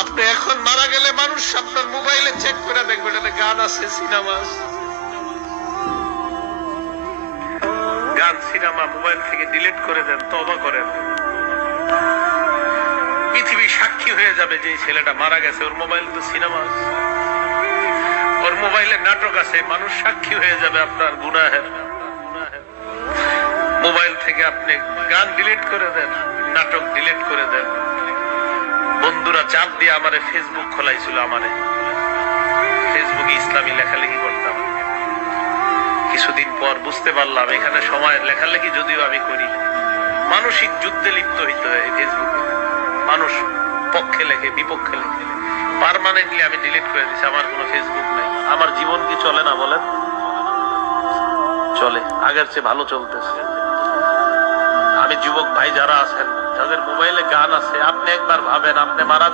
আপনি এখন মারা গেলে মানুষ আপনার মোবাইলে চেক করে দেখবেন এটা গান আছে, সিনেমা আছে। গান সিনেমা মোবাইল থেকে ডিলিট করে দেন, তওবা করেন। পৃথিবী সাক্ষী হয়ে যাবে যে এই ছেলেটা মারা গেছে, ওর মোবাইল তো সিনেমা আছে, ওর মোবাইলে নাটক আছে, মানুষ সাক্ষী হয়ে যাবে আপনার গুনাহের। মোবাইল থেকে আপনি গান ডিলিট করে দেন, নাটক ডিলিট করে দেন। বন্ধুরা চাপ দিয়ে আমারে ফেসবুক খোলাইছিল, আমারে ফেসবুকে ইসলামী লেখালেখি করতাম। কিছুদিন পর বুঝতে পারলাম এখানে সময়ের লেখালেখি যদিও আমি করি, মানসিক যুদ্ধে লিপ্ত হইতে হয় ফেসবুকে। মানুষ পক্ষে লেখে, বিপক্ষে লেখে। পার্মানেন্টলি আমি ডিলিট করে দিচ্ছি, আমার কোনো ফেসবুক নাই। আমার জীবন কি চলে না বলেন? চলে, আগের চেয়ে ভালো চলতেছে। আমি যুবক ভাই যারা আছেন, যাদের মোবাইলে গান আছে, আপনি একবার ভাবেন আপনি মারা